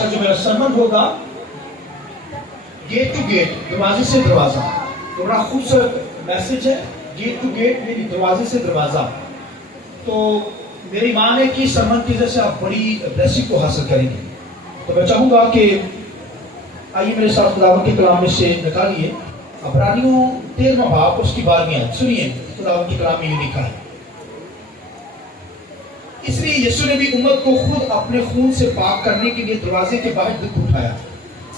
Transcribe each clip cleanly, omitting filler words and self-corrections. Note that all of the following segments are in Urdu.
کا جو میرا سرمن ہوگا گیٹ ٹو گیٹ، دروازے سے دروازہ. تو بڑا خوبصورت میسج ہے، گیٹ ٹو گیٹ یعنی دروازے سے دروازہ. تو میری ایمان ہے کہ سرمن کی وجہ سے آپ بڑی بلیسنگ کو حاصل کریں گے. تو میں چاہوں گا کہ آئیے میرے ساتھ خداوند کے کلام میں سے نکالیے عبرانیوں 13واں باب اس کی 12ویں آیت. سنیے خداوند کے کلام میں یہ لکھا ہے، اس لیے یسوع نے بھی امت کو خود اپنے خون سے پاک کرنے کے لیے دروازے کے باہر دکھ اٹھایا.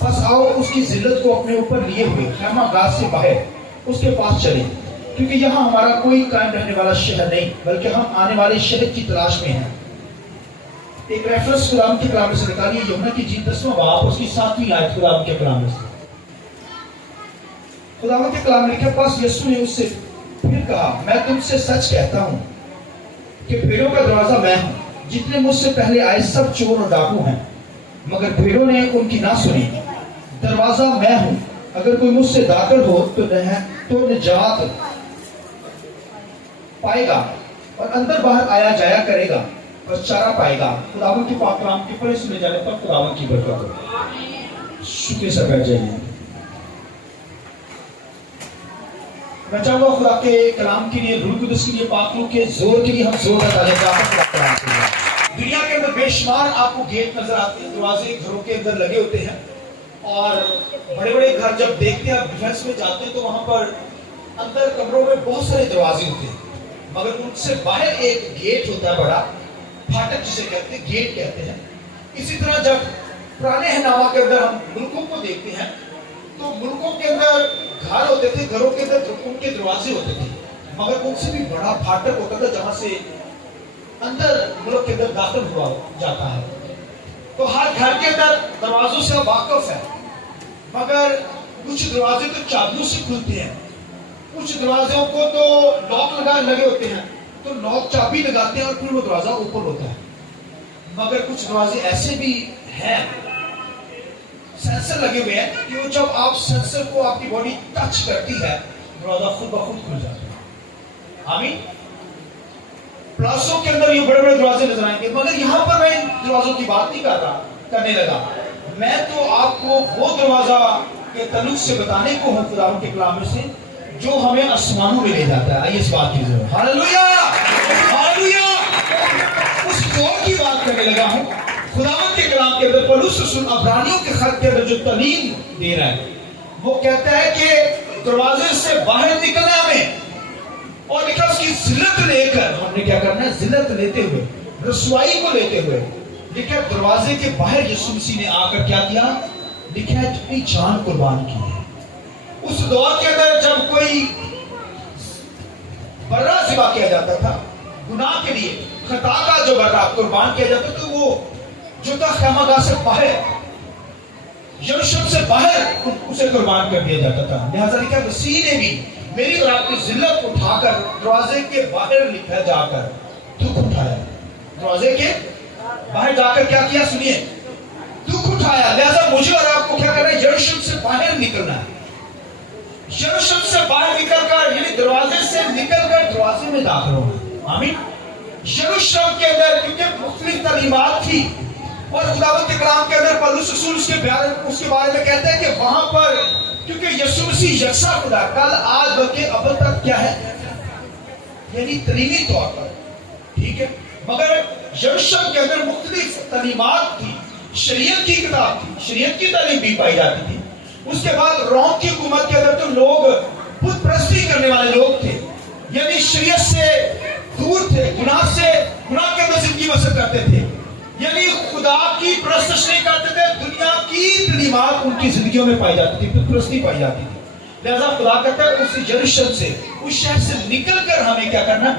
بس آؤ اس کی ذلت کو اپنے اوپر لیے ہوئے خیمہ گاہ سے باہر اس کے پاس چلیں، کیونکہ یہاں ہمارا کوئی قائم رہنے والا شہر نہیں بلکہ ہم آنے والے شہر کی تلاش میں ہیں. ایک ریفرنس خداوند کے کلام میں سے نکالیے، یوحنا کی 10واں باب اس کی 7ویں آیت خداوند کے کلام میں سے. خداوند کے کلام میں لکھا، پس یسوع نے اس سے پھر کہا، میں تم سے سچ کہتا ہوں کہ بھیڑوں کا دروازہ میں ہوں. جتنے مجھ سے پہلے آئے سب چور اور ڈاکو ہیں، مگر بھیڑوں نے ان کی نہ سنی. دروازہ میں ہوں، اگر کوئی مجھ سے داخل ہو تو نجات پائے گا اور اندر باہر آیا جایا کرے گا اور چارہ پائے گا. خداوند کے پاک کلام کے پڑھے سنے جانے پر خداوند کی برکت ہو. شکریہ سے بیٹھ جائیے. میں چاہوں گا خدا کے کلام کے لیے، روح القدس کے لیے، پاک روح کے زور کے لیے ہم زور لگا لیں گے. دنیا کے اندر بے شمار آپ کو گیٹ نظر آتے ہیں، دروازے گھروں کے اندر لگے ہوتے ہیں، اور بڑے بڑے گھر جب دیکھتے ہیں آپ ڈیفینس میں جاتے ہیں تو وہاں پر اندر کمروں میں بہت سارے دروازے ہوتے ہیں، مگر ان سے باہر ایک گیٹ ہوتا ہے، بڑا پھاٹک جسے کہتے ہیں، گیٹ کہتے ہیں. اسی طرح جب پرانے ہنگامہ کے اندر ہم ملکوں کو دیکھتے ہیں تو ملکوں کے اندر گھر ہوتے تھے، گھروں کے اندر ان کے دروازے ہوتے تھے، مگر ان سے بھی بڑا پھاٹک ہوتا تھا جہاں سے اندر ملک کے اندر داخل ہوا جاتا ہے. تو ہر گھر کے اندر دروازوں سے واقف ہے، مگر کچھ دروازے تو چابیوں سے کھلتے ہیں، کچھ دروازوں کو تو لاک لگے ہوتے ہیں، تو لاک چابی لگاتے ہیں اور پھر وہ دروازہ اوپن ہوتا ہے. مگر کچھ دروازے ایسے بھی ہیں، سینسر لگے ہوئے ہیں کہ وہ جب آپ سینسر کو آپ کی باڈی ٹچ کرتی ہے دروازہ خود بخود کھل جاتا ہے. آمین. پلاسوں کے اندر یہ بڑے بڑے دروازے نظر آئیں گے، مگر یہاں پر میں ان دروازوں کی بات نہیں کرنے لگا. میں تو آپ کو وہ دروازہ کے تعلق سے بتانے کو ہوں خداوند کے کلام میں سے جو ہمیں آسمانوں میں لے جاتا ہے. آئیے اس بات کی ضرورت. Hallelujah hallelujah. اس دور کی بات کرنے لگا ہوں. خداوند کے کلام کے اندر پولس رسول عبرانیوں کے خط کے اندر جو تعلیم دے رہا ہے وہ کہتا ہے کہ دروازے سے باہر نکلنا ہمیں، اور لکھا اس کی ذلت لے کر ہم نے کیا کرنا ہے، ذلت لیتے ہوئے، رسوائی کو لیتے ہوئے. لکھا دروازے کے باہر یسوع مسیح نے آ کر کیا کیا، لکھا ہے اپنی جان قربان کی ہے. اس دور کے اندر جب کوئی برا ذبح کیا جاتا تھا گناہ کے لیے، خطا کا جو برا قربان کیا جاتا تو وہ جو تھا خیمہ گاہ سے باہر، یروشلم سے باہر اسے قربان کر دیا جاتا تھا. لہذا لکھا مسیح نے بھی میری اور آپ کی ذلت اٹھا کر دروازے کے باہر لکھا جا کر دکھ اٹھایا. دروازے کے باہر جا کر کیا کیا، سنیے، دکھ اٹھایا. لہذا مجھے اور آپ کو کیا کرنا ہے، یروشلم سے باہر نکلنا ہے. یروشلم سے باہر نکل کر یعنی دروازے سے نکل کر دروازے میں داخل ہونا. آمین. یروشلم کے اندر کیونکہ مختلف تعلیمات تھی، اور خداوند کے کلام کے اندر پولس رسول اس کے بارے میں کہتے ہیں کہ وہاں پر کیونکہ یسوع مسیح یکساں خدا کل آج بلکہ اب تک کیا ہے، یعنی تعلیمی طور پر ٹھیک ہے، مگر یروشلم کے اندر مختلف تعلیمات تھی. شریعت کی کتاب تھی، شریعت کی تعلیم بھی پائی جاتی تھی. اس کے بعد روم کی حکومت کے اندر تو لوگ بت پرستی کرنے والے لوگ تھے، یعنی شریعت سے دور تھے، گناہ کے اندر زندگی بسر کرتے تھے، یعنی خدا کی پرستش نہیں کرتے تھے. دنیا کی تعلیمات ان کی زندگیوں میں پائی جاتی تھی، بت پرستی پائی جاتی تھی. لہذا خدا کہتا ہے اس یروشلم سے، اس شہر سے نکل کر ہمیں کیا کرنا،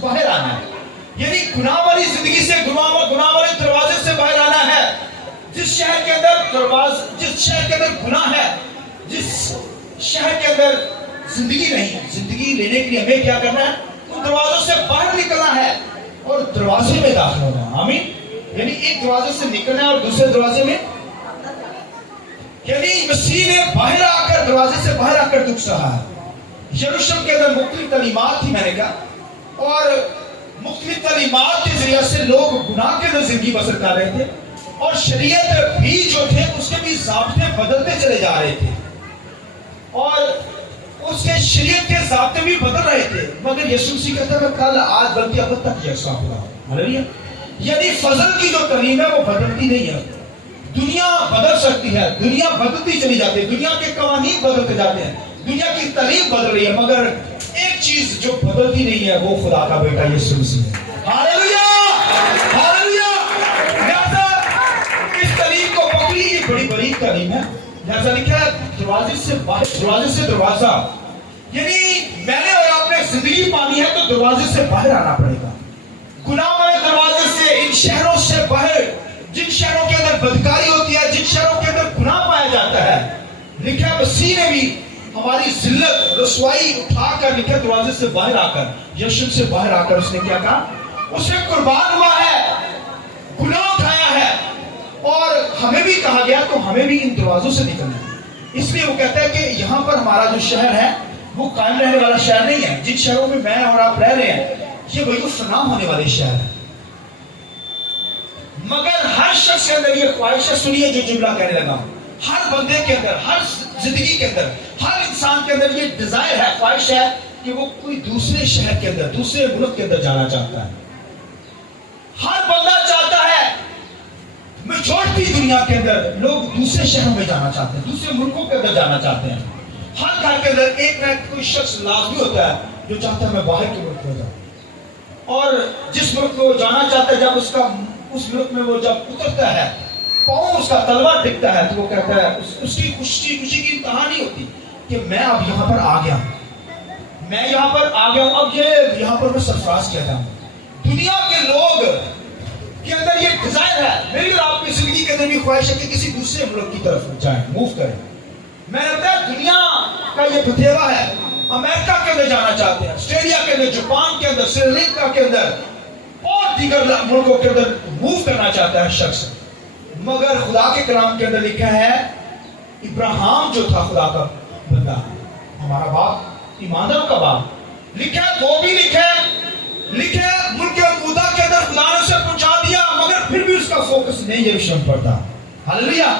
باہر آنا ہے. یعنی گناہ والی زندگی سے، گناہ والے دروازے سے باہر آنا ہے. جس شہر کے اندر گناہ ہے، جس شہر کے اندر زندگی نہیں، زندگی لینے کے لیے ہمیں کیا کرنا ہے، ان دروازوں سے باہر نکلنا ہے اور دروازے میں داخل ہونا ہے. آمین. یعنی ایک دروازے سے نکلنا ہے اور دوسرے دروازے میں، یعنی مسیح نے باہر آ کر، دروازے سے باہر آ کر دکھ سہا ہے. یروشلم کے اندر مختلف تعلیمات تھی، میں نے کہا، اور مختلف تعلیمات کے ذریعے سے لوگ گناہ کے اندر زندگی بسر کر رہے تھے، اور شریعت بھی جو تھے اس کے بھی ضابطے بدلتے چلے جا رہے تھے اور اس کے شریعت کے ضابطے بھی بدل رہے تھے، مگر یسوع مسیح کہتا ہے کل آج بلکہ اب تک یکساں ہوا۔ ہالیلویا۔ یعنی فضل کی جو تعلیم ہے وہ بدلتی نہیں ہے۔ دنیا بدل سکتی ہے، دنیا بدلتی چلی جاتی ہے، دنیا کے قوانین بدلتے جاتے ہیں، دنیا کی تعلیم بدل رہی ہے، مگر ایک چیز جو بدلتی نہیں ہے وہ خدا کا بیٹا یسوع مسیح ہے۔ Hallelujah, hallelujah. لہذا اس تعلیم کو پکڑی، یہ بڑی بڑی تعلیم ہے۔ لہذا لکھا ہے دروازے سے باہر، دروازے سے دروازہ، یعنی میں نے اور آپ نے زندگی پانی ہے تو دروازے سے باہر آنا پڑے گا، گناہ والے دروازے سے، ان شہروں سے باہر جن شہروں کے اندر بدکاری ہوتی ہے، جن شہروں کے اندر گناہ پایا جاتا ہے۔ لکھا ہے مسیح نے بھی ہماری ذلت رسوائی اٹھا کر، لکھا دروازے سے باہر آ کر، یشوع سے باہر آ کر اس نے کیا کہا؟ اس نے قربان ہوا ہے، گناہ اٹھایا ہے، اور ہمیں بھی کہا گیا تو ہمیں بھی ان دروازوں سے نکلنا ہے۔ اس لیے وہ کہتا ہے کہ یہاں پر ہمارا جو شہر ہے وہ قائم رہنے والا شہر نہیں ہے۔ جن شہروں میں میں اور آپ رہ رہے ہیں یہ وہی فنا ہونے والے شہر ہے، مگر ہر شخص کے اندر یہ خواہش ہے، سنیے جو جملہ کہنے لگا ہوں، ہر بندے کے اندر، ہر زندگی کے اندر، ہر انسان کے اندر یہ ڈیزائر ہے، خواہش ہے کہ وہ کوئی دوسرے شہر کے اندر، دوسرے ملک کے اندر جانا چاہتا ہے۔ ہر بندہ چاہتا ہے، میجورٹی دنیا کے اندر لوگ دوسرے شہروں میں جانا چاہتے ہیں، دوسرے ملکوں کے اندر جانا چاہتے ہیں۔ ہر گھر کے اندر ایک نہ کوئی شخص لازمی ہوتا ہے جو چاہتا ہے میں باہر کے ملک میں جاؤں، اور جس ملک میں وہ جانا چاہتا ہے جب اس ملک میں وہ جب اترتا ہے، پاؤں اس کا تلوار دکھتا ہے تو وہ کہتا ہے، اس کی خوشی کی انتہا نہیں ہوتی کہ میں اب یہاں پر آ گیا ہوں، میں یہاں پر آ گیا ہوں، اب یہ یہاں پر میں سرفراز کیا جاؤں۔ دنیا کے لوگ کے اندر یہ ڈیزائر ہے، میری اور آپ کی زندگی کے اندر بھی خواہش ہے کہ کسی دوسرے ملک کی طرف جائیں، موو کریں۔ میں لگتا ہے دنیا کا یہ بتیوا ہے، امریکہ کے اندر جانا چاہتے ہیں، آسٹریلیا کے اندر، جاپان کے اندر، سری لنکا کے اندر اور دیگر ملکوں کے اندر موو کرنا چاہتا ہے شخص، مگر خدا کے کلام کے اندر لکھا ہے ابراہیم جو تھا خدا کا بندہ، ہمارا باپ، ایمانداروں کا باپ، لکھا ہے وہ بھی لکھا ہے ملک مودا کے اندر خدا نے اسے پہنچا دیا، مگر پھر بھی اس کا فوکس نہیں یروشلم پر تھا۔ ہالیلویا۔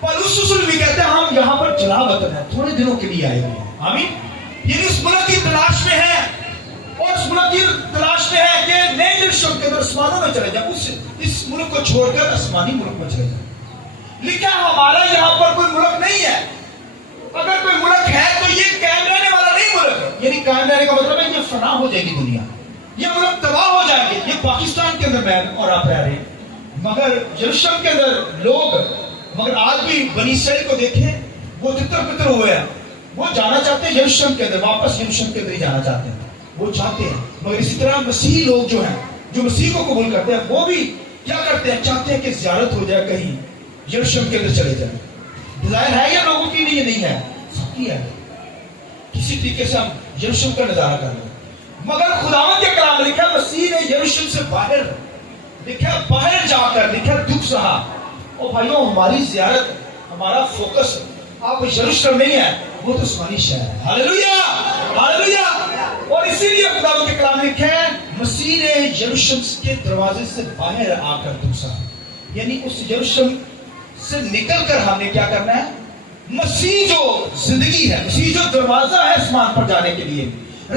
پولس رسول بھی کہتے ہیں ہم یہاں پر چلا وطن ہے، تھوڑے دنوں کے لیے آئے ہوئے ہیں، آمین۔ یعنی اس ملک کی تلاش میں ہے، اور اس ملک کی تلاش میں ہے کہ نئے یروشلم کے اندر آسمانوں میں چلے جائیں، اس ملک کو چھوڑ کر آسمانی ملک میں چلے جائیں۔ لکھا ہمارا یہاں پر کوئی ملک نہیں ہے، اگر کوئی ملک ہے تو یہ قائم رہنے والا نہیں ملک ہے، یعنی قائم رہنے کا مطلب ہے یہ فنا ہو جائے گی دنیا، یہ ملک تباہ ہو جائیں گے۔ یہ پاکستان کے اندر میں اور آپ رہ رہے ہیں، مگر یروشلم کے اندر لوگ، مگر آج بھی بنی اسرائیل کو دیکھیں، وہ تتر پتر ہوئے ہیں، وہ جانا چاہتے ہیں یروشلم کے اندر، واپس یروشلم کے اندر ہی جانا چاہتے ہیں، وہ چاہتے ہیں۔ مگر اسی طرح مسیحی لوگ جو ہیں، جو مسیح کو قبول کرتے ہیں، وہ بھی کیا کرتے ہیں؟ چاہتے ہیں کہ زیارت ہو جائے، کہیں یروشلم کے اندر چلے جائیں۔ ڈیزائر ہے یا لوگوں کی نہیں ہے، سب کی ہے، کسی طریقے سے ہم یروشلم کا نظارہ کر لیں۔ مگر خداوند کے کلام لکھا مسیح نے یروشلم سے باہر، لکھا باہر جا کر، لکھا دکھ سہا۔ اور بھائیوں ہماری زیارت، ہمارا فوکس آپ یروشلم نہیں ہے، وہ تو آسمانی شہر ہے۔ Hallelujah, hallelujah. اور اسی لیے خداوند کے کلام لکھا ہے مسیح نے یروشلم کے دروازے سے باہر آ کر دکھ سہا، یعنی اس یروشلم سے نکل کر ہم نے کیا کرنا ہے؟ مسیح جو زندگی ہے، مسیح جو دروازہ ہے آسمان پر جانے کے لیے،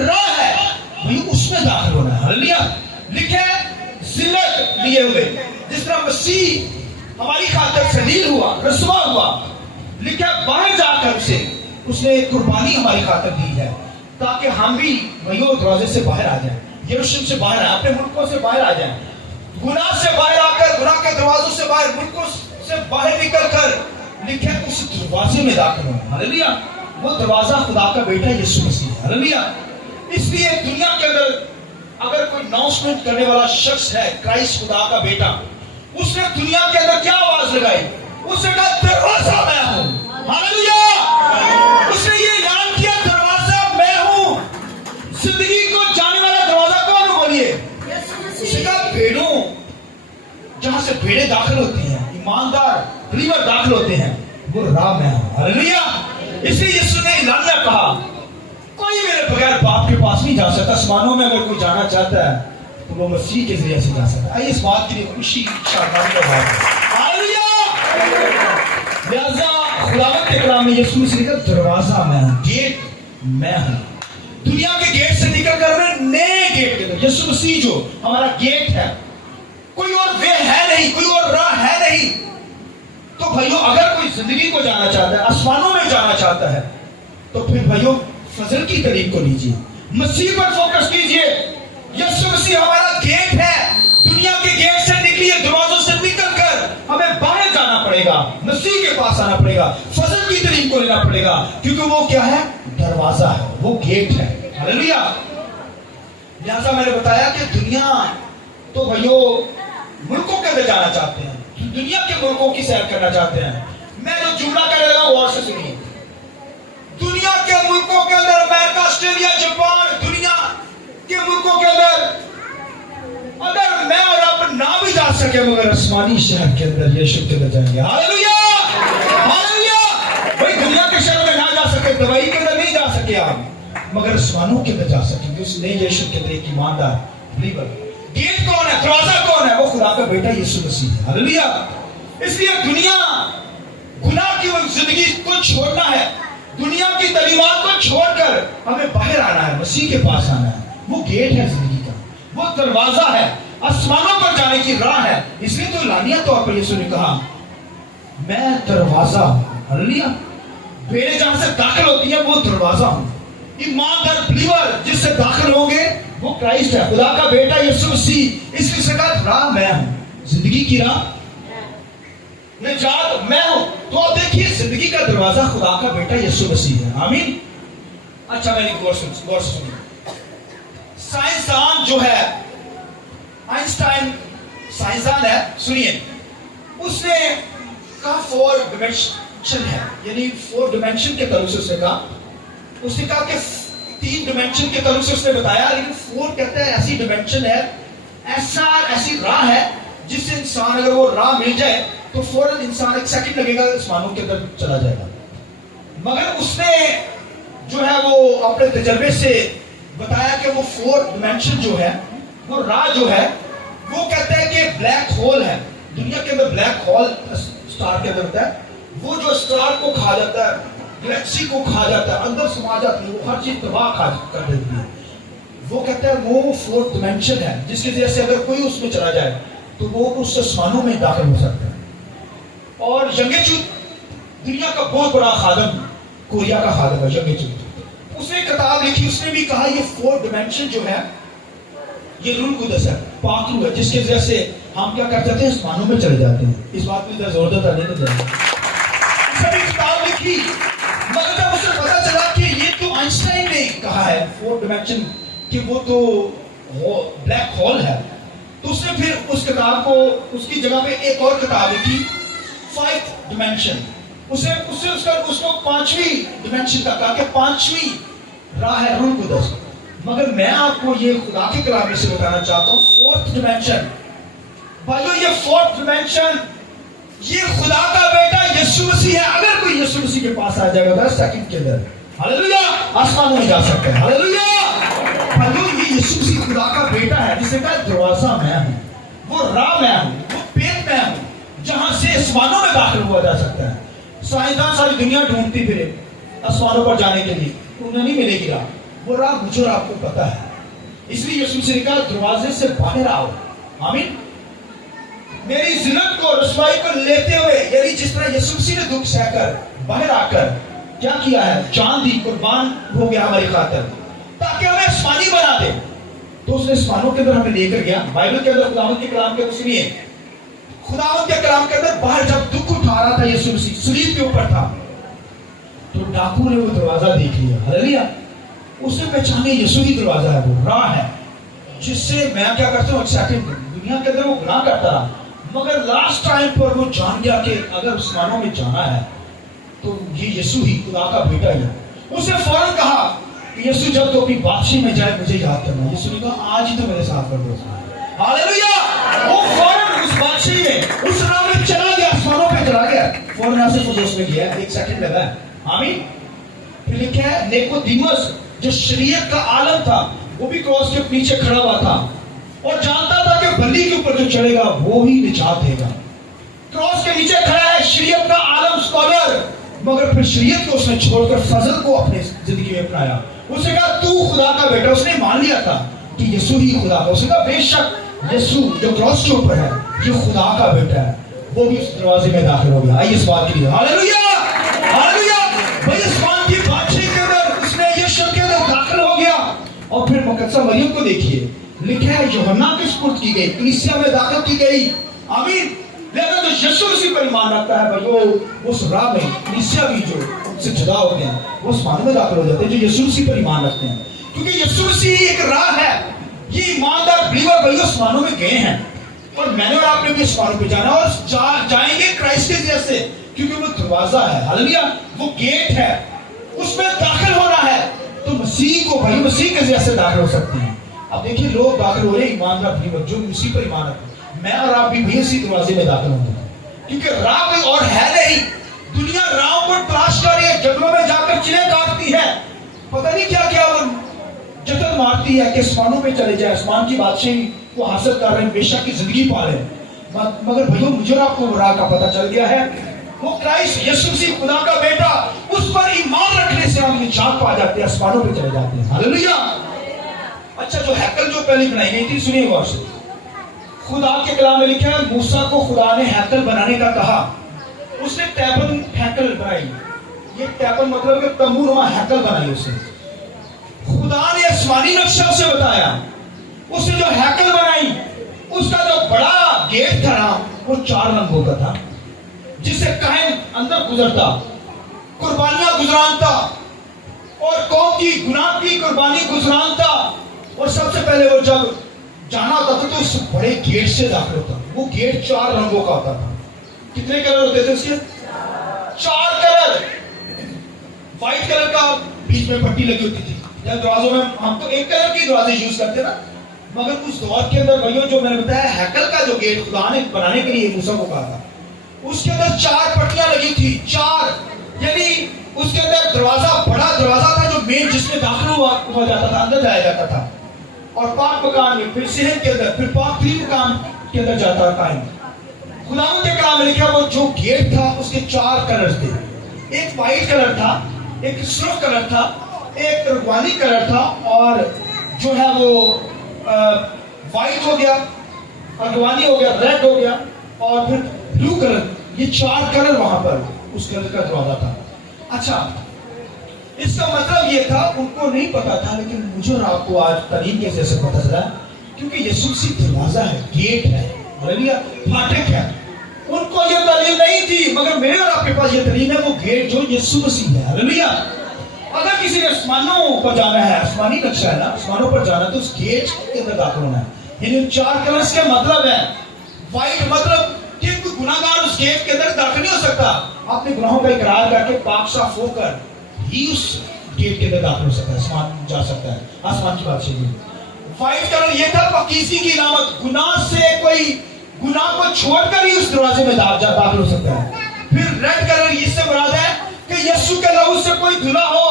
راہ ہے، وہی اس میں داخل ہونا ہے۔ ہاللویا۔ لکھا ہے ذلت لیے ہوئے، جس طرح مسیح ہماری خاطر ذلیل ہوا، رسوا ہوا، لکھا ہے باہر جا کر اس نے قربانی ہماری خاطر دی ہے، تاکہ ہم بھی وہی دروازے سے باہر آ جائیں، یروشلم سے باہر آئیں، اپنے ملکوں سے باہر آ جائیں، گناہ سے باہر آ کر، گناہ کے دروازوں سے باہر، ملکوں سے باہر نکل کر، لکھا ہے اس دروازے میں داخل ہوں۔ ہاللویا۔ وہ دروازہ خدا کا بیٹا یسوع مسیح ہے۔ ہاللویا۔ اس لیے دنیا کے اندر اگر کوئی اناؤنسمنٹ کرنے والا شخص ہے، کرائسٹ خدا کا بیٹا، اس نے دنیا کے اندر کیا آواز لگائی؟ اس نے کہا دروازہ میں ہوں۔ ہاللویا۔ اس نے یہ اعلان کیا دروازہ میں ہوں۔ زندگی کو جانے والا دروازہ کون ہے؟ بولیے۔ اس نے کہا بھیڑوں، جہاں سے بھیڑیں داخل ہوتی ہیں، ایماندار بلیور داخل ہوتے ہیں، وہ راہ میں ہوں۔ ہاللویا۔ اس لیے یسوع نے اعلانیہ کہا کوئی میرے بغیر باپ کے پاس نہیں جا سکتا۔ آسمانوں میں اگر کوئی جانا چاہتا ہے تو وہ مسیح کے ذریعے سے جا سکتا ہے. آئیے اس بات کے لیے خوشی شادمانی کا بات ہے. ہاللویا. لہذا خداوند کے کلام میں یسوع مسیح کا دروازہ میں ہوں, گیٹ میں ہوں. دنیا کے گیٹ سے نکل کر میں نئے گیٹ کے اندر یسوع مسیح جو ہمارا گیٹ ہے, کوئی اور وے ہے نہیں, کوئی اور راہ ہے نہیں. تو بھائیو اگر کوئی زندگی کو جانا چاہتا ہے, آسمانوں میں جانا چاہتا ہے, تو پھر بھائیو فضل کی تعلیم کو لیجیے, مسیح پر فوکس کیجیے. یسوع مسیح ہمارا گیٹ ہے. دنیا کے گیٹ سے نکلیے, دروازوں سے نکل کر ہمیں باہر جانا پڑے گا, مسیح کے پاس آنا پڑے گا, فضل کی تعلیم کو لینا پڑے گا, کیونکہ وہ کیا ہے, دروازہ ہے, وہ گیٹ ہے. ہاللویا. لہذا میں نے بتایا کہ دنیا تو بھائیو ملکوں کے اندر جانا چاہتے ہیں, دنیا کے ملکوں کی سیر کرنا چاہتے ہیں. میں جو جملہ کہنے لگا غور سے سنیے. دنیا کے ملکوں کے اندر, امریکہ, آسٹریلیا, جاپان, دنیا کے ملکوں کے اندر اگر میں اور آپ نہ بھی جا سکے, مگر آسمانی شہر کے اندر یسوع کے اندر جائیں گے. ہاللویا. ہاللویا. بھائی دنیا کے شہر میں نہ جا سکے, دبئی کے اندر نہیں جا سکے آپ, مگر آسمانوں کے اندر جا سکیں گے اس نئے یسوع کے اندر ایک ایماندار بلیور. گیٹ کون ہے, دروازہ کون ہے, وہ خدا کا بیٹا یسوع مسیح ہے. ہاللویا. اس لیے دنیا گناہ کی وہ زندگی کو چھوڑنا ہے, دنیا کی تعلیمات کو چھوڑ کر ہمیں باہر آنا ہے, مسیح کے پاس آنا ہے. وہ گیٹ ہے زندگی کا, وہ دروازہ ہے, آسمانوں پر جانے کی راہ ہے. اس لیے تو اعلانیہ طور پر یسوع نے کہا میں دروازہ ہوں. ہاللویا. میرے جہاں سے داخل ہوتی ہے وہ دروازہ ہوں. ایماندار بلیور جس سے داخل ہوں گے وہ کرائسٹ ہے, خدا کا بیٹا یسوع مسیح. اس لیے کہا راہ میں ہوں, زندگی کی راہ, نجات میں ہوں. تو آپ دیکھیے زندگی کا دروازہ خدا کا بیٹا یسوع مسیح ہے. آمین. اچھا میں نے غور سے سنیے. سائنسدان جو ہے آئنسٹائن, سائنسدان ہے, سنیے, اس نے کہا 4 ڈیمینشن ہے, یعنی 4 ڈیمینشن کے تعلق سے اس نے کہا کہ 3 ڈیمینشن کے تعلق سے اس نے بتایا, لیکن 4 کہتا ہے ایسی ڈیمینشن ہے, ایسی راہ ہے جس سے انسان اگر وہ راہ مل جائے تو فوراً انسان 1 سیکنڈ لگے گا آسمانوں کے اندر چلا جائے گا. مگر اس نے جو ہے وہ اپنے تجربے سے بتایا کہ وہ 4 ڈیمینشن جو ہے, وہ راہ جو ہے, وہ کہتا ہے کہ بلیک ہول ہے. دنیا کے اندر بلیک ہول اسٹار کے اندر ہوتا ہے, وہ جو اسٹار کو کھا جاتا ہے, گلیکسی کو کھا جاتا ہے, اندر سما جاتی ہے, وہ ہر چیز تباہ کر دیتی ہے. وہ کہتا ہے وہ 4 ڈیمینشن ہے جس کی وجہ سے اگر کوئی اس میں چلا جائے تو وہ اس آسمانوں میں داخل ہو سکتا ہے. اور ینگچوت دنیا کا بہت بڑا خادم, کوریا کا خادم ہے ینگچوت, اس نے کتاب لکھی, اس نے بھی کہا یہ 4 ڈیمینشن جو ہے یہ روح القدس ہے, پاک روح ہے, جس کی وجہ سے ہم کیا کر جاتے ہیں, آسمانوں میں چلے جاتے ہیں. اس بات میں زور دیتا نہیں جائے. اس نے بھی کتاب لکھی, مگر جب اسے پتا چلا کہ یہ تو آئنسٹائن نے کہا ہے 4 ڈیمینشن کہ وہ تو بلیک ہول ہے, تو اس نے پھر اس کتاب کو, اس کی جگہ پہ ایک اور کتاب لکھی 5 ڈیمینشن. اس کو 5ویں ڈیمینشن کا کہا کہ 5ویں راہ ہے روح القدس. مگر میں آپ کو یہ خدا کے کلام میں سے بتانا چاہتا ہوں 4th ڈیمینشن. بھائیو یہ 4th ڈیمینشن یہ خدا کا بیٹا یسوع مسیح ہے. اگر کوئی یسوع مسیح کے پاس آ جائے گا 10 سیکنڈ کے اندر, ہاللویا, آسمانوں میں جا سکتا ہے. ہاللویا. بھائیو یہ یسوع مسیح خدا کا بیٹا ہے جسے کہا دروازہ میں ہوں, وہ راہ میں ہوں, وہ پیت میں ہوں, جہاں سے آسمانوں میں داخل ہوا جا سکتا ہے. سائنسدان ساری دنیا ڈھونڈتی پھرے آسمانوں پر جانے کے لیے, انہیں نہیں ملے گی راہ. وہ راہ مجھے اور آپ کو پتا ہے. اس لیے یسوع مسیح نے کہا دروازے سے باہر آؤ. آمین. میری ذلت کو, رسوائی کو لیتے ہوئے, یعنی جس طرح یسوع مسیح نے دکھ سہ کر باہر آ کر کیا کیا ہے, جان دی, قربان ہو گیا ہماری خاطر تاکہ ہمیں آسمانی بنا دے. تو اس نے آسمانوں کے اندر ہمیں لے کر گیا. بائبل کے اندر خداوند کے کلام کے اندر سنیے, خداوند کے کلام کے اندر باہر جب دکھ اٹھا رہا تھا یسوع مسیح, صلیب کے اوپر تھا, تو ڈاکو نے وہ دروازہ دیکھ لیا. ہاللویا. اس نے پہچانے یسوع ہی دروازہ ہے, وہ راہ ہے جس سے میں کیا کرتا ہوں 1 سیکنڈ دنیا کے اندر وہ گناہ کرتا رہا, مگر لاسٹ ٹائم پر وہ جان گیا کہ اگر آسمانوں میں جانا ہے تو یہ یسوع ہی خدا کا بیٹا ہی. اس نے فوراً کہا کہ یسوع جب تو اپنی بادشاہی میں جائے مجھے یاد کرنا. یسوع نے کہا آج ہی تو میرے ساتھ کر دو. ہاللویا. وہ فوراً اس بادشاہی میں, اس راہ میں چلا گیا, آسمانوں پہ چلا گیا. فوراً یہاں سے فردوس میں گیا, 1 سیکنڈ لگا ہے. آمین. پھر لکھا ہے نیکودیموس جو شریعت کا عالم تھا, وہ بھی کراس کے پیچھے کھڑا ہوا تھا. اور جانتا تھا کہ بلی کے اوپر جو چڑھے گا وہ ہی نجات دے گا. کراس کے نیچے کھڑا ہے شریعت کا عالم اسکالر، مگر پھر شریعت کو اس نے چھوڑ کر فضل کو اپنے زندگی میں اپنایا. اس نے کہا تو خدا کا بیٹا، اس نے مان لیا تھا کہ یسوع ہی خدا کا. اس نے کہا بے شک یسوع جو کراس کے اوپر ہے یہ خدا کا بیٹا ہے. وہ بھی اس دروازے میں داخل ہو گیا. آئیے اس بات کے لیے ہاللویا ہاللویا. بھائی آسمان کی بادشاہی کے اندر اس نے یشوع کے اندر داخل ہو گیا. اور پھر مقدسہ مریم کو دیکھیے، لکھا ہے یوحنا کے سپرد کی گئی، کلیسیا میں داخل کی گئی. آمین. لیکن جو یسوع مسیح پر ایمان رکھتا ہے بھائیو، اس راہ میں کلیسیا بھی جو ان سے جدا ہوتے ہیں وہ آسمان میں داخل ہو جاتے ہیں جو یسوع مسیح پر ایمان رکھتے ہیں. کیونکہ یسوع مسیح ایک راہ ہے. یہ ایماندار بلیور بھائیو آسمانوں میں گئے ہیں، اور میں نے اور آپ نے بھی آسمانوں پہ جانا اور جائیں گے کرائسٹ کے جیسے، کیونکہ وہ دروازہ ہے. ہاللویا. وہ گیٹ ہے، اس میں داخل ہونا ہے. تو مسیح کو بھائی مسیح کے جیسے داخل ہو سکتے ہیں. اب دیکھیے لوگ داخل ہو رہے ہیں ایماندار بلیور جو مسیح پر ایمان رکھتے ہیں. میں اور آپ بھی اسی دروازے میں داخل ہوں گے، کیونکہ راہ کوئی اور ہے نہیں. دنیا راہوں کو تلاش کر رہی ہے، جنگلوں میں جا کر چلے کاٹتی ہے، پتہ نہیں کیا کیا جتن مارتی ہے کہ آسمانوں میں چلے جائے، آسمان کی بادشاہی کو حاصل کر رہے ہیں، بے شک کی زندگی پا رہے ہیں. مگر بھائیو مجھے اور آپ کو راہ کا پتہ چل گیا ہے. وہ کرائسٹ یسوع مسیح خدا کا بیٹا، اس پر ایمان رکھنے سے ہم نجات پا جاتے ہیں، آسمانوں پہ چلے جاتے ہیں. ہاللویا. اچھا جو ہیکل جو پہلے بنائی گئی تھی، سنیے غور سے. خدا کے کلام میں لکھا ہے موسیٰ کو خدا نے ہیکل بنانے کا کہا. اس نے ٹیبل ہیکل بنائی. یہ ٹیبل مطلب کہ تمبو نما ہیکل بنائی. اس نے خدا نے آسمانی نقشہ اسے بتایا. اس نے جو ہیکل بنائی، اس کا جو بڑا گیٹ تھا نا وہ 4 رنگوں کا تھا، جس سے کاہن اندر گزرتا، قربانیاں گزرانتا اور قوم کی گناہ کی قربانی گزرانتا. اور سب سے پہلے وہ جب جانا ہوتا تھا تو اس بڑے گیٹ سے داخل ہوتا. وہ گیٹ 4 رنگوں کا ہوتا تھا. کتنے کلر ہوتے تھے اس کے؟ 4 کلر. وائٹ کلر کا بیچ میں پٹی لگی ہوتی تھی. جب دروازوں میں ہم تو ایک کلر کی دروازے یوز کرتے نا، مگر اس دور کے اندر بھائیو جو میں نے بتایا ہیکل کا جو گیٹ خدا نے بنانے کے لیے موسیٰ کو کہا تھا، اس کے اندر 4 پٹیاں لگی تھی. 4 یعنی اس کے اندر دروازہ بڑا دروازہ تھا جو مین جس میں داخل ہوا جاتا تھا، اندر جایا جاتا تھا. اور پاک مکان میں، پھر صحن کے اندر، پھر پاک ترین مکان کے اندر جاتا ہے قائم. خداوند کے کلام میں لکھا وہ جو گیٹ تھا اس کے 4 کلر تھے. ایک وائٹ کلر تھا، ایک سرخ کلر تھا، ایک رغوانی کلر تھا، اور جو ہے وہ وائٹ ہو گیا، رغوانی ہو گیا، ریڈ ہو گیا، اور پھر بلو کلر. یہ 4 کلر وہاں پر اس کلر کا دروازہ تھا. اچھا اس کا مطلب یہ تھا، ان کو نہیں پتا تھا، لیکن مجھے اور آپ کو آج تعلیم کے جیسے پتہ چلا، کیونکہ یسوع مسیح دروازہ ہے، گیٹ ہے، ہاللویا، پھاٹک ہے. ان کو یہ تعلیم نہیں تھی، مگر میرے اور آپ کے پاس یہ تعلیم ہے. وہ گیٹ جو یسوع مسیح ہے. ہاللویا. اگر کسی نے آسمانوں پر جانا ہے، آسمانی نقشہ ہے نا، آسمانوں پر جانا ہے تو اس گیٹ کے اندر داخل ہونا ہے. یعنی 4 کلرز کا مطلب ہے وائٹ، مطلب کہ کوئی گناہگار اس گیٹ کے اندر داخل نہیں ہو سکتا. اپنے گناہوں کا اقرار کر کے پاک صاف ہو کر ہی اس گیٹ کے اندر داخل ہو سکتا ہے، آسمان جا سکتا ہے، آسمان کی بادشاہی. وائٹ کلر یہ تھا پاکیزگی کی علامت. گناہ سے کوئی گناہ کو چھوڑ کر ہی اس دروازے میں داخل ہو سکتا ہے. پھر ریڈ کلر اس سے مراد ہے کہ یسوع کے لہو سے کوئی دھلا ہو،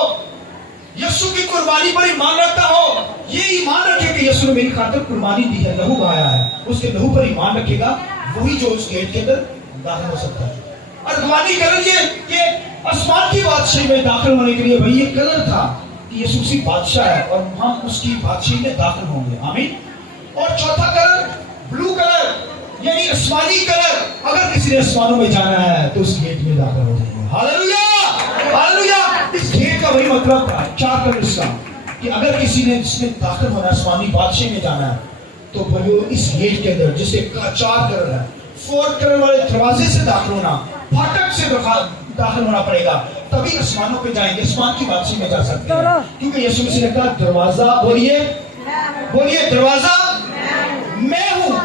یسوع کی قربانی پر ایمان رکھتا ہو. یہ ایمان رکھے کہ یسوع نے میری خاطر قربانی دی ہے، لہو بہایا ہے، اس کے لہو پر ایمان رکھے گا وہی جو اس گیٹ کے اندر داخل ہو سکتا ہے. اور رغوانی کلر یہ کہ آسمان کی بادشاہی میں داخل ہونے کے لیے بھائی یہ کلر تھا کہ یسوع مسیح بادشاہ ہے اور ہم اس کی بادشاہی میں داخل ہوں گے. آمین. اور چوتھا کلر بلو کلر یعنی آسمانی کلر. اگر کسی نے آسمانوں میں جانا ہے تو اس گیٹ میں داخل ہو جائے گا. Hallelujah hallelujah. اس گیٹ کا وہی مطلب تھا 4 کلر اس کا، کہ اگر کسی نے جس میں داخل ہونا ہے، آسمانی بادشاہی میں جانا ہے، تو بھائی اس گیٹ کے اندر جسے 4 کلر ہے، 4 کلر والے دروازے سے داخل ہونا، پھاٹک سے داخل ہونا پڑے گا، تبھی آسمانوں پہ جائیں گے، آسمان کی بادشاہی میں جا سکتے ہیں. کیونکہ یسوع مسیح نے کہا دروازہ، بولیے دروازہ میں ہوں.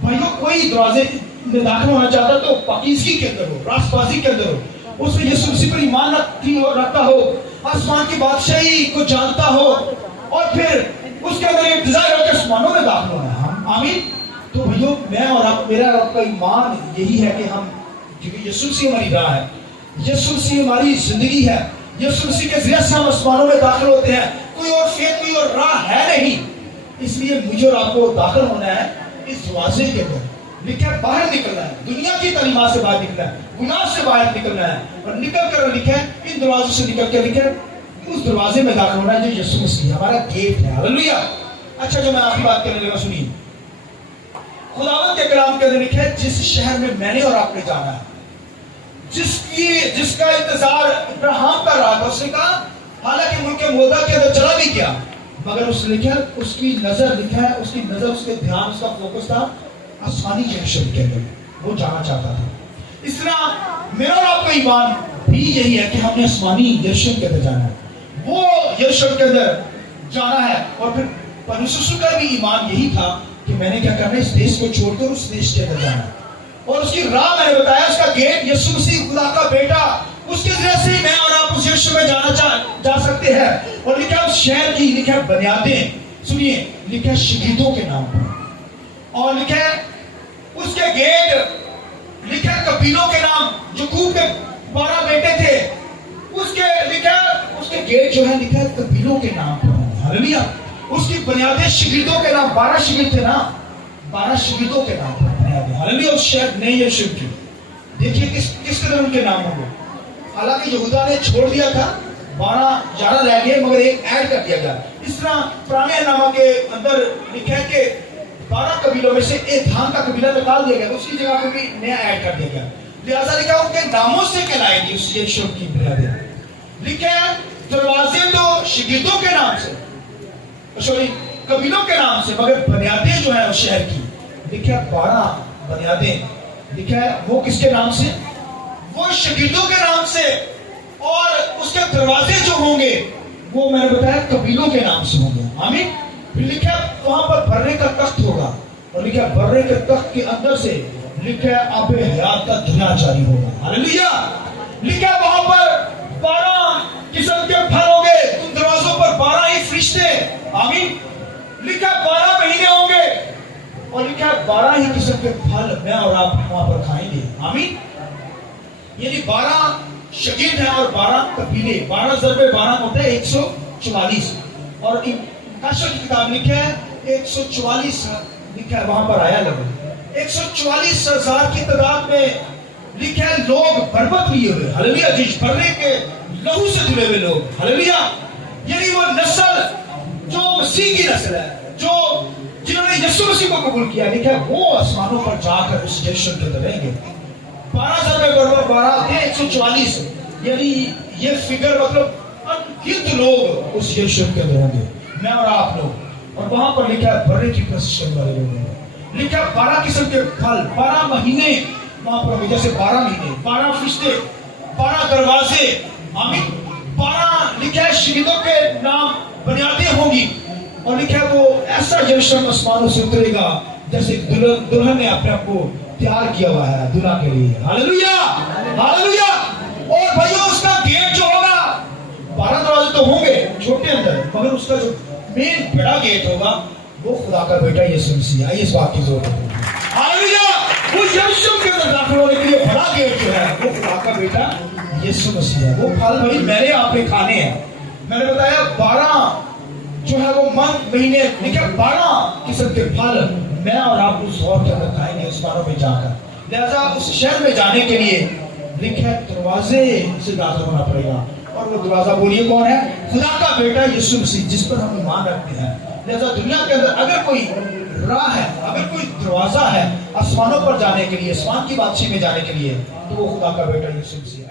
بھائیو کوئی دروازے میں داخل ہونا چاہتا تو پاکیزگی کے اندر ہو، راست بازی کے اندر ہو، اس میں یسوع مسیح پر ایمان رکھتا ہو، آسمان کی بادشاہی کو جانتا ہو، اور پھر اس کے اندر ایک ڈیزائر ہو کہ آسمانوں میں داخل ہونا ہے. آمین. تو بھائیو میں اور آپ، میرا اور آپ کا ایمان یہی ہے کہ ہم، کیونکہ یسوع مسیح ہماری راہ ہے، یسوع مسیح ہماری زندگی ہے، یسوع مسیح کے ذریعے سے ہم آسمانوں میں داخل ہوتے ہیں. کوئی اور فیت، کوئی اور راہ ہے نہیں. اس لیے مجھے اور آپ کو داخل ہونا ہے اس دروازے کے اندر. لکھا ہے باہر نکلنا ہے, دنیا کی تعلیمات سے باہر نکلنا ہے, گناہ سے باہر نکلنا ہے, اور نکل کر لکھا ہے ان دروازوں سے نکل کے لکھا ہے اس دروازے میں داخل ہونا ہے جو یسوع مسیح ہمارا گیٹ ہے. ہاللیلویہ. اچھا جو میں آخری بات کرنے لگا سنیے, خداوند کے کلام کے اندر لکھا ہے جس شہر میں نے اور آپ نے جانا ہے, جس کا انتظار ابراہیم کر رہا تھا, اس نے کہا حالانکہ ملک موعودہ کے اندر چلا بھی گیا مگر اس لکھا اس کی نظر لکھا ہے اس کی نظر اس کے دھیان اس کا فوکس تھا آسمانی یروشلم کے اندر, وہ جانا چاہتا تھا. اس طرح میرا اور آپ کا ایمان بھی یہی ہے کہ ہم نے آسمانی یروشلم کے اندر جانا ہے, وہ یروشلم کے اندر جانا ہے. اور پھر پولس رسول کا بھی ایمان یہی تھا کہ میں نے کیا کرنا ہے اس دیش کو چھوڑ کر اس دیش کے اندر جانا ہے, اور اس کی راہ میں نے بتایا اس کا گیٹ یسوع مسیح خدا کا بیٹا, اس کے ذریعے سے میں اور آپ اس یروشلم میں جا سکتے ہیں. اور لکھا اس شہر کی لکھا بنیادیں سنیے لکھا شہیدوں کے نام پر, اور لکھا اس کے گیٹ لکھا قبیلوں کے نام, یعقوب کے 12 بیٹے تھے, اس کے لکھا اس کے گیٹ جو ہے لکھا قبیلوں کے نام پر. ہاللیلویہ. اس کی بنیادیں شہیدوں کے نام, 12 شہید تھے نا, 12 شہیدوں کے نام پر بنیادیں. ہاللیلویہ. اس شہر نئے یروشلم کی دیکھیے کس قدر ان کے نام ہوں گے. حالانکہ یہودا نے چھوڑ دیا تھا, 11 رہ گئے مگر ایک ایڈ کر دیا گیا. اس طرح پرانے نامہ کے اندر لکھا ہے کہ 12 قبیلوں میں سے ایتھان کا قبیلہ نکال دیا گیا, اس کی جگہ پہ بھی نیا ایڈ کر دیا گیا. لہذا لکھا ان کے ناموں سے کہلائے گی اس یروشلم کی بنیادیں. لکھا ہے دروازے تو شہیدوں کے نام سے, سوری قبیلوں کے نام سے, مگر بنیادیں جو ہیں اس شہر کی لکھا 12 بنیادیں لکھا ہے وہ کس کے نام سے, وہ شہیدوں کے نام سے. اور اس کے دروازے جو ہوں گے وہ میں نے بتایا قبیلوں کے نام سے ہوں گے. آمین. پھر لکھا وہاں پر بھرنے کا تخت ہوگا, اور لکھا بھرنے کے تخت کے اندر سے لکھا آب حیات کا دھنا جاری ہوگا. ہاللیلویہ. لکھا وہاں پر 12 قسم کے پھل ہوں گے, ان دروازوں پر 12 ہی فرشتے. آمین. لکھا 12 مہینے ہوں گے, اور لکھا 12 ہی قسم کے پھل میں اور آپ وہاں پر کھائیں گے. آمین. یعنی 12 شگرد ہیں اور 12 قبیلے, 12 ضرب 12 ہوتا ہے 144. اور کاشف کی کتاب لکھا ہے 144 لکھا ہے وہاں پر آیا لگا 144,000 کی تعداد میں لکھا ہے لوگ بربت لیے ہوئے. ہاللیلویہ. جس بھرنے کے لہو سے دھلے ہوئے لوگ. ہاللیلویہ. یعنی وہ نسل جو مسیح کی نسل ہے, جو جنہوں نے یسوع مسیح کو قبول کیا, لکھا ہے وہ آسمانوں پر جا کر اس یروشلم کے اندر رہیں گے. 12,000 144, یعنی یہ فگر مطلب انگنت لوگ اس یروشلم کے اندر ہوں گے, میں اور آپ لوگ. اور وہاں پر لکھا ہے بھرنے کی کوشش کرنے والے لوگ ہیں. لکھا 12 قسم کے پھل, 12 مہینے وہاں پر ہوں گے, جیسے 12 مہینے, 12 فرشتے, 12 دروازے. آمین. 12 لکھا ہے شہیدوں کے نام بنیادیں ہوں گی, اور لکھا ہے وہ ایسا یروشلم آسمانوں سے اترے گا جیسے دلہن نے اپنے آپ کو تیار کیا ہوا ہے دلہا کے لیے. ہاللیلویہ. ہاللیلویہ. اور بھائیو اس کا گیٹ جو ہوگا 12 دروازے تو ہوں گے چھوٹے اندر, مگر اس کا جو مین بڑا گیٹ ہوگا وہ خدا کا بیٹا یسوع مسیح. آئیے اس بات کی ضرورت ہے. ہاللیلویہ. اس یروشلم کے اندر داخل ہونے کے لیے بڑا گیٹ جو ہے وہ خدا کا بیٹا یسوع مسیح ہے. وہ پھل بھائی میں نے آپ نے کھانے ہیں. میں نے بتایا 12 جو ہے وہ مہینے لکھا 12 قسم کے پھل میں اور آپ اس دور کے اندر کھائیں گے آسمانوں میں جا کر. لہذا اس شہر میں جانے کے لیے لکھا دروازے سے داخل ہونا پڑے گا, اور وہ دروازہ بولیے کون ہے, خدا کا بیٹا یسوع مسیح جس پر ہم ایمان رکھتے ہیں. لہذا دنیا کے اندر اگر کوئی راہ ہے, اگر کوئی دروازہ ہے آسمانوں پر جانے کے لیے, آسمان کی بادشاہی میں جانے کے لیے, تو وہ خدا کا بیٹا یسوع مسیح.